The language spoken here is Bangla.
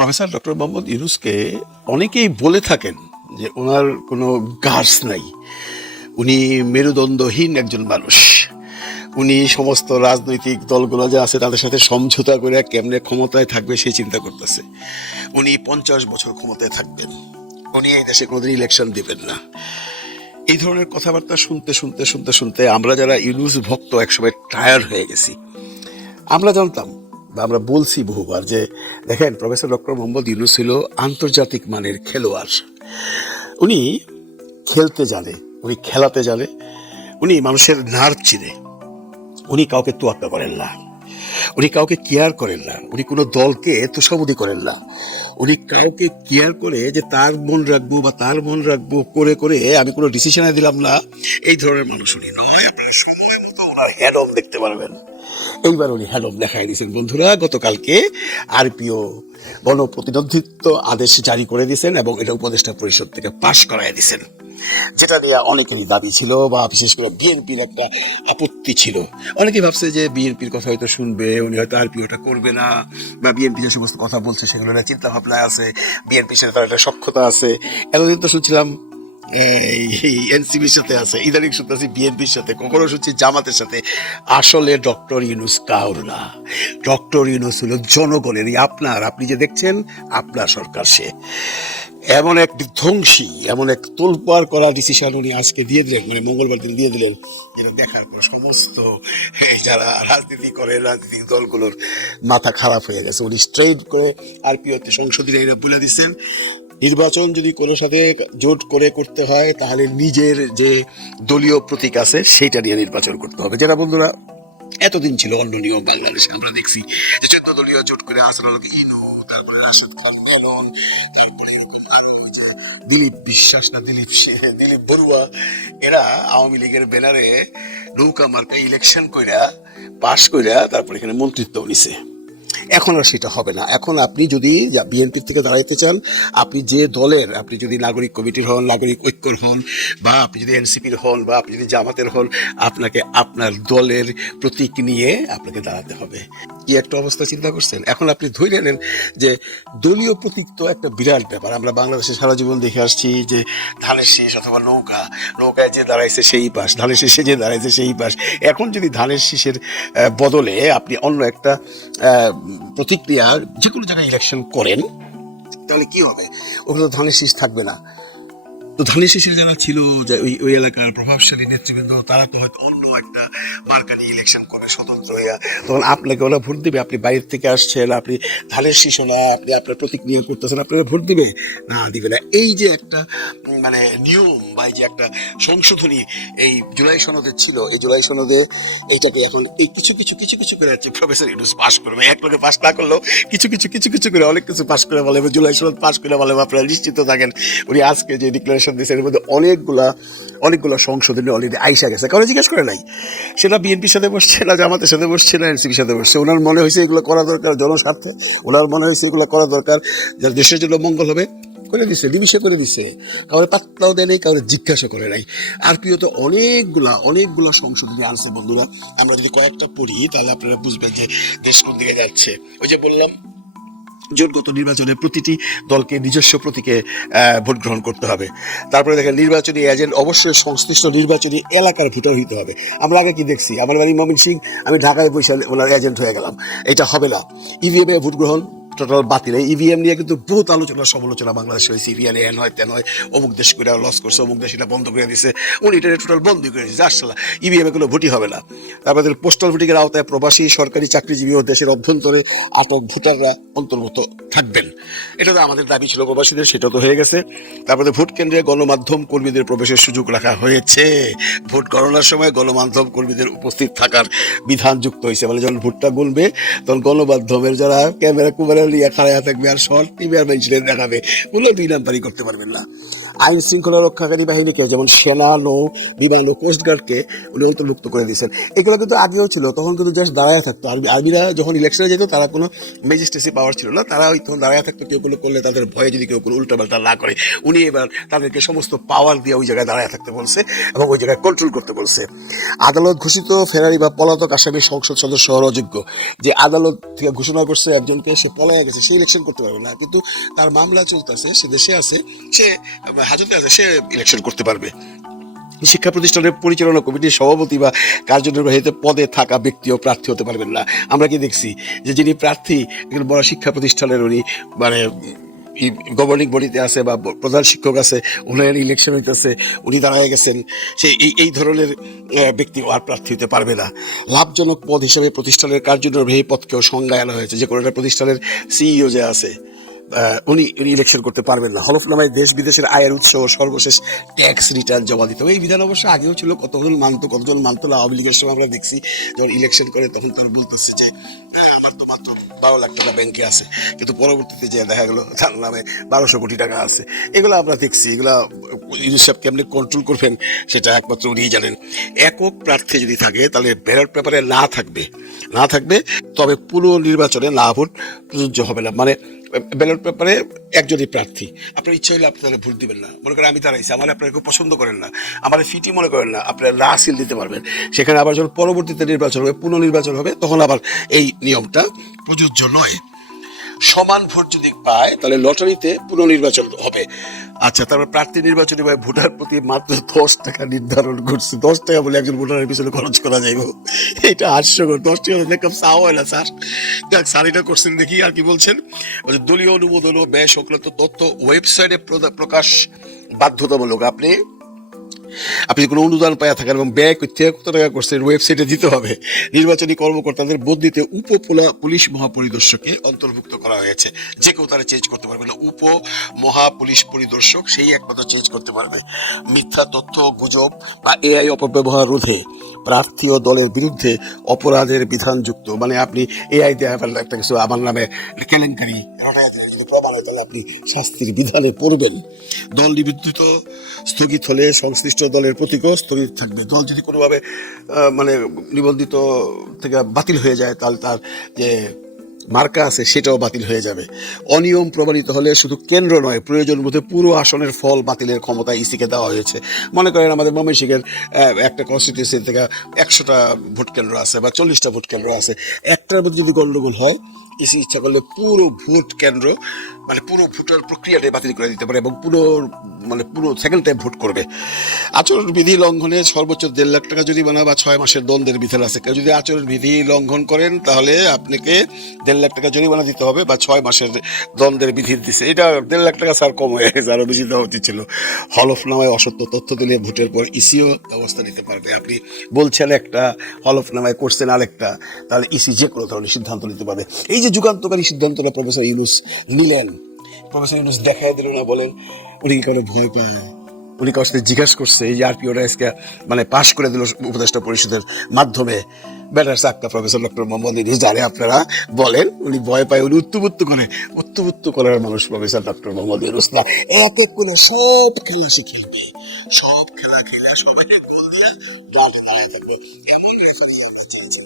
প্রফেসর ডক্টর মোহাম্মদ ইউনুসকে অনেকেই বলে থাকেন যে ওনার কোনো গার্স নাই। উনি মেরুদণ্ডহীন একজন মানুষ। উনি সমস্ত রাজনৈতিক দলগুলো যে আছে তাদের সাথে সমঝোতা করে কেমনে ক্ষমতায় থাকবে সেই চিন্তা করতেছে। উনি পঞ্চাশ বছর ক্ষমতায় থাকবেন। উনি এই দেশে কোনোদিন ইলেকশন দিবেন না। এই ধরনের কথাবার্তা শুনতে শুনতে শুনতে শুনতে আমরা যারা ইউনুস ভক্ত একসময় টায়ার হয়ে গেছি। আমরা জানতাম আমরা বলছি বহুবার যে, দেখেন, প্রফেসর ডক্টর মোহাম্মদ ইউনুস ছিল আন্তর্জাতিক মানের খেলোয়াড়। উনি খেলতে জানে, উনি খেলাতে জানে, উনি মানুষের নার্ভ চিনে। উনি কাউকে তোয়াক্কা করেন না, উনি কাউকে কেয়ার করেন না, উনি কোনো দলকে তোষামুদি করেন না। উনি কাউকে কেয়ার করে যে, তার মন রাখব বা তার মন রাখব, করে করে আমি কোনো ডিসিশনে দিলাম না। এই ধরনের মানুষ উনি নয়, আপনার সময় মতো ওনার হেড অফ দেখতে পারবেন। এইবার উনি অফ দেখাই দিয়েছেন, বন্ধুরা। গতকালকে আরপিও গণপ্রতিনিধিত্ব আদেশ জারি করে দিয়েছেন এবং এটা উপদেষ্টা পরিষদ থেকে পাশ করাই দিয়েছেন। যেটা নিয়ে অনেকেরই দাবি ছিল বা বিশেষ করে বিএনপির একটা আপত্তি ছিল। অনেকে ভাবছে যে বিএনপির কথা হয়তো শুনবে, উনি হয়তো আরপিওটা করবে না বা বিএনপি যে সমস্ত কথা বলছে সেগুলো চিন্তা ভাবনা আছে বিএনপির সাথে তার একটা সক্ষতা আছে। এতদিন তো শুনছিলাম এনসিবির সাথে আছে, ইদানিং শুনতেছি বিএনপির সাথে, কখনো শুনছি জামাতের সাথে। আসলে ডক্টর ইউনুস কাউর না। ডক্টর ইউনুস হলো জনগণেরই আপনার, আপনি যে দেখছেন, আপনার সরকার সে। এমন এক বিধ্বংসী, এমন এক তোলপার করা ডিসিশন উনি আজকে দিয়ে দিলেন মানে মঙ্গলবার দিন দিয়ে দিলেন, যেটা দেখার পর সমস্ত যারা রাজনীতি করে, রাজনৈতিক দলগুলোর মাথা খারাপ হয়ে গেছে। উনি স্ট্রেট করে আরপিওতে সংসদীয় এরা বলে দিচ্ছেন নির্বাচন যদি কোনো সাথে জোট করে করতে হয়, তাহলে নিজের যে দলীয় প্রতীক আছে, সেইটা নিয়ে নির্বাচন করতে হবে। যেটা বন্ধুরা এতদিন ছিল অন্য নিয়ম বাংলাদেশে, আমরা দেখছি চোদ্দ দলীয় জোট করে আসানুল ইনু, তারপরে রাশাদ খান মেনন তারপরে দিলীপ বিশ্বাস না, দিলীপ দিলীপ বড়ুয়া, এরা আওয়ামী লীগের ব্যানারে নৌকা মার্কা ইলেকশন কইরা, পাশ কইরা তারপরে এখানে মন্ত্রিত্ব নিছে। এখন আর সেটা হবে না। এখন আপনি যদি বিএনপির থেকে দাঁড়াইতে চান, আপনি যে দলের, আপনি যদি নাগরিক কমিটির হন, নাগরিক ঐক্যর হন, বা আপনি যদি এনসিপির হন, বা আপনি যদি জামাতের হন, আপনাকে আপনার দলের প্রতীক নিয়ে আপনাকে দাঁড়াতে হবে। কি একটা অবস্থা চিন্তা করছেন? এখন আপনি ধরে নেন যে দলীয় প্রতীক তো একটা বিরাট ব্যাপার। আমরা বাংলাদেশে সারা জীবন দেখে আসছি যে ধানের শীষ অথবা নৌকা, নৌকায় যে দাঁড়াইছে সেই পাশ, ধানের শীষে যে দাঁড়াইছে সেই পাশ। এখন যদি ধানের শীষের বদলে আপনি অন্য একটা প্রতিক্রিয়া যে কোনো জায়গায় ইলেকশন করেন, তাহলে কি হবে? ওখানে তো ধানের শীষ থাকবে না। তো ধানের শীষের যারা ছিল, যে ওই ওই এলাকার প্রভাবশালী নেতৃবৃন্দ, তারা তো হয়তো অন্য একটা মার্কানি ইলেকশন করে, স্বতন্ত্র হইয়া তখন আপনাকে ওরা ভোট দিবে, আপনি বাইরের থেকে আসছেন, আপনি ধানের শীষ না আপনি আপনার প্রতিক্রিয়া করতেছেন, আপনারা ভোট দিবে? না দিবে না। এই যে একটা মানে নিয়ম বা এই যে একটা সংশোধনী এই জুলাই সনদে ছিল, এই জুলাই সনদে এইটাকে এখন এই কিছু কিছু কিছু কিছু করে হচ্ছে প্রফেসর ইউনুস পাস করবে। এক লোকে পাস না করলেও কিছু কিছু কিছু কিছু করে অনেক কিছু পাস করে বলে জুলাই সনদ পাস করে বলে, আপনারা নিশ্চিত থাকেন। উনি আজকে যে ডিক্লারেশন দিয়েছেন এর মধ্যে অনেকগুলা, অনেকগুলো সংশোধনী অলরেডি আইসা গেছে। কারণ জিজ্ঞেস করে নাই সেটা বিএনপির সাথে বসছে না জামাতের সাথে বসছে না এনসিপির সাথে বসছে? ওনার মনে হয়েছে এগুলো করা দরকার জনস্বার্থে? ওনার মনে হয়েছে এগুলো করা দরকার, যার দেশের জন্য মঙ্গল হবে? করে দিচ্ছে নিমিশে করে দিচ্ছে কাউরে পাত্তাও দেয় নাই কাউরে জিজ্ঞাসা করে নাই। আর প্রিয় তো অনেকগুলা অনেকগুলা সংশোধনী আনছে বন্ধুরা। আমরা যদি কয়েকটা পড়ি, তাহলে আপনারা বুঝবেন যে দেশ কোন দিকে যাচ্ছে। ওই যে বললাম জোটগত নির্বাচনে প্রতিটি দলকে নিজস্ব প্রতীকে ভোট গ্রহণ করতে হবে। তারপরে দেখেন, নির্বাচনী এজেন্ট অবশ্যই সংশ্লিষ্ট নির্বাচনী এলাকার ভোটার হইতে হবে। আমরা আগে কি দেখছি? আমার বাড়ি মমিন সিং আমি ঢাকায় বসে ওনার এজেন্ট হয়ে গেলাম। এটা হবে না। ইভিএমে ভোট গ্রহণ টোটাল বাতিল। এই ইভিএম নিয়ে কিন্তু বহুত আলোচনা সমালোচনা বাংলাদেশে হয়েছে। ইভিএম এন হয়, তেন হয়, অমুক দেশ করে লস করছে, অমুক দেশ এটা বন্ধ করে দিছে। উনি এটা টোটাল বন্ধ করে দিয়েছে আসলে ইভিএম এ কোনো ভোটই হবে না। তারপরে পোস্টাল ভোটিংয়ের আওতায় প্রবাসী, সরকারি চাকরিজীবী ও দেশের অভ্যন্তরে আটক ভোটাররা অন্তর্ভুক্ত থাকবেন। এটা তো আমাদের দাবি ছিল প্রবাসীদের সেটা তো হয়ে গেছে। তারপরে ভোট কেন্দ্রে গণমাধ্যম কর্মীদের প্রবেশের সুযোগ রাখা হয়েছে। ভোট গণনার সময় গণমাধ্যম কর্মীদের উপস্থিত থাকার বিধান যুক্ত হয়েছে মানে যখন ভোটটা গুনবে তখন গণমাধ্যমের যারা ক্যামেরা কুমেরা নিয়ে খাড়াইয়া থাকবে আর শর্ট টিভি আর মেনশনে দেখাবে। ওগুলো দুই নাম্বারই করতে পারবেন না। আইন শৃঙ্খলা রক্ষাকারী বাহিনীকে, যেমন সেনা, নৌ, বিমান ও কোস্টগার্ডকে উনি অন্তর্ভুক্ত করে দিয়েছেন। এগুলো কিন্তু আগেও ছিল, তখন কিন্তু জাস্ট দাঁড়ায় থাকতো। আর্মি আর্মিরা যখন ইলেকশনে যেত, তারা কোনো ম্যাজিস্ট্রেসি পাওয়ার ছিল না। তারা ওই তখন দাঁড়ায় থাকতো, কেউ কোনো করলে তাদের ভয়ে যদি কেউ কোনো উল্টোপাল্টা না করে, উনি এবার তাদেরকে সমস্ত পাওয়ার দিয়ে ওই জায়গায় দাঁড়ায় থাকতে বলছে এবং ওই জায়গায় কন্ট্রোল করতে বলছে। আদালত ঘোষিত ফেরারি বা পলাতক আসামি সংসদ সদস্য হওয়ার অযোগ্য। যে আদালত থেকে ঘোষণা করছে একজনকে, সে পলায় গেছে, সে ইলেকশন করতে পারবে না। কিন্তু তার মামলা চলতেছে, সে দেশে আছে, সে হাজতে আছে, সে ইলেকশন করতে পারবে। শিক্ষা প্রতিষ্ঠানের পরিচালনা কমিটির সভাপতি বা কার্যনির্বাহী পদে থাকা ব্যক্তিও প্রার্থী হতে পারবেন না। আমরা কি দেখছি যে যিনি প্রার্থী, একজন বড় শিক্ষা প্রতিষ্ঠানের উনি মানে গভর্নিং বডিতে আছে বা প্রধান শিক্ষক আছে, উনার ইলেকশন হইতেছে, উনি দাঁড়ায় গেছেন, সে এই ধরনের ব্যক্তি আর প্রার্থী হতে পারবে না। লাভজনক পদ হিসেবে প্রতিষ্ঠানের কার্যনির্বাহী পদকেও সংজ্ঞায় আনা হয়েছে। যে কোনো একটা প্রতিষ্ঠানের সিইও যে আছে উনি উনি ইলেকশন করতে পারবেন না। হলফনামায় দেশ বিদেশের আয়ের উৎস সর্বশেষ ট্যাক্স রিটার্ন জমা দিতে হবে। এই বিধান অবশ্য আগেও ছিল। কতজন মানতো কতজন মানতো না আওয়ামী লীগের সময় আমরা দেখছি যখন ইলেকশন করে তখন তার বলতেছে যে "হ্যাঁ, আমার তো মাত্র বারো লাখ টাকা ব্যাংকে আছে। কিন্তু পরবর্তীতে যে দেখা গেলো তার নামে বারোশো কোটি টাকা আছে। এগুলো আমরা দেখছি। এগুলা ইউনিসেফ কেমনি কন্ট্রোল করবেন সেটা একমাত্র উনিই জানেন। একক প্রার্থী যদি থাকে তাহলে ব্যালট পেপারে না থাকবে। না থাকবে তবে পুরো নির্বাচনে না ভোট প্রযোজ্য হবে না। মানে ব্যালট পেপারে একজনই প্রার্থী। আপনার ইচ্ছা হলে আপনি তাহলে ভোট দিবেন না। মনে করেন আমি দাঁড়াইছি, আমার আপনার কেউ পছন্দ করেন না। আমার ফিটি মনে করেন না, আপনার না সিল দিতে পারবেন। সেখানে আবার যখন পরবর্তীতে নির্বাচন হবে, পুনর্নির্বাচন হবে, তখন আবার এই নিয়মটা প্রযোজ্য নয়। সমান ভোট যদি পায় তাহলে লটারিতে পুনর্নির্বাচন হবে। আচ্ছা তারপর প্রার্থী নির্বাচনী ভাই ভোটার প্রতি মাত্র দশ টাকা নির্ধারণ করছে। দশ টাকা বলে একজন ভোটারের পিছনে খরচ করা যাইব এটা হাস্যকর। দশ টাকা দেখলাম চাও হয় না স্যার যাক স্যার এটা করছেন দেখি আর কি বলছেন। বলছে, দলীয় অনুমোদন ও ব্যয় সংক্রান্ত তথ্য ওয়েবসাইটে প্রকাশ বাধ্যতামূলক। আপনি আপনি কোনো অনুদান পায়া থাকেন এবং ব্যয় করতে কত টাকা করছেন ওয়েবসাইটে দিতে হবে। নির্বাচনী কর্মকর্তাদের বদলিতে উপপোলা পুলিশ মহাপরিদর্শককে অন্তর্ভুক্ত করা হয়েছে। যে কেউ তারা চেঞ্জ করতে পারবে না। উপ মহা পুলিশ পরিদর্শক, সেই একমাত্র চেঞ্জ করতে পারবে। মিথ্যা তথ্য, গুজব বা এআই অপব্যবহার রোধে প্রার্থী ও দলের বিরুদ্ধে অপরাধের বিধানযুক্ত মানে আপনি এআই ফেললে একটা কিছু, আমার নামে কেলেঙ্কারি যদি প্রমাণ হয় তাহলে আপনি শাস্তির বিধানে পড়বেন। দল নিবৃত্ত স্থগিত হলে সংশ্লিষ্ট দলের প্রতীকও স্থগিত থাকবে। দল যদি কোনোভাবে মানে নিবন্ধিত থেকে বাতিল হয়ে যায়, তাহলে তার যে মার্কা আছে, সেটাও বাতিল হয়ে যাবে। অনিয়ম প্রমাণিত হলে শুধু কেন্দ্র নয়, প্রয়োজন বোধে পুরো আসনের ফল বাতিলের ক্ষমতা ইসিকে দেওয়া হয়েছে। মনে করেন আমাদের ময়মনসিংহের একটা কনস্টিটিউন্সি থেকে একশোটা ভোট কেন্দ্র আছে বা চল্লিশটা ভোট কেন্দ্র আছে। একটার মধ্যে যদি গণ্ডগোল হয়, ইসি ইচ্ছা করলে পুরো ভোট কেন্দ্র মানে পুরো ভোটার প্রক্রিয়াটাই বাতিল করে দিতে পারে এবং পুরো মানে পুরো সেকেন্ড টাইম ভোট করবে। আচরণ বিধি লঙ্ঘনে সর্বোচ্চ দেড় লাখ টাকা জরিমানা বা ছয় মাসের দ্বন্দ্বের বিধান আছে। কেউ যদি আচরণ বিধি লঙ্ঘন করেন, তাহলে আপনাকে দেড় লাখ টাকা জরিমানা দিতে হবে বা ছয় মাসের দ্বন্দ্বের বিধি দিচ্ছে এটা দেড় লাখ টাকা স্যার কম হয়ে গেছে, আরও বেশি দেওয়া উচিত ছিল। হলফনামায় অসত্য তথ্য দিলে ভোটের পর ইসিও ব্যবস্থা নিতে পারবে। আপনি বলছেন একটা হলফনামায় করছেন আরেকটা, তাহলে ইসি যে কোনো ধরনের সিদ্ধান্ত নিতে পারবে। এই যে যুগান্তকারী সিদ্ধান্তটা প্রফেসর ইউনুস নিলেন প্রফেসর ইউনুস দেখাই দিল না, বলেন, উনি কি করে ভয় পায়? উনি কারোর জিজ্ঞাসা করছে, এই আরপিওটা আজকে মানে পাশ করে দিল উপদেষ্টা পরিষদের মাধ্যমে। ব্যাটার সাক্কা প্রফেসর ডক্টর মোহাম্মদ ইউনুস, জানে আপনারা, বলেন, উনি ভয় পায়, উনি উত্তুবুত্তু করে। উত্তুবুত্তু করার মানুষ প্রফেসর ডক্টর মোহাম্মদ ইউনুস না। এক করে সব খেলা সে খেলবে। সব খেলা খেলে সবাই গোল দিয়ে ডাটে দাঁড়ায় থাকবে। এমন রেফারি আমরা চাইছি।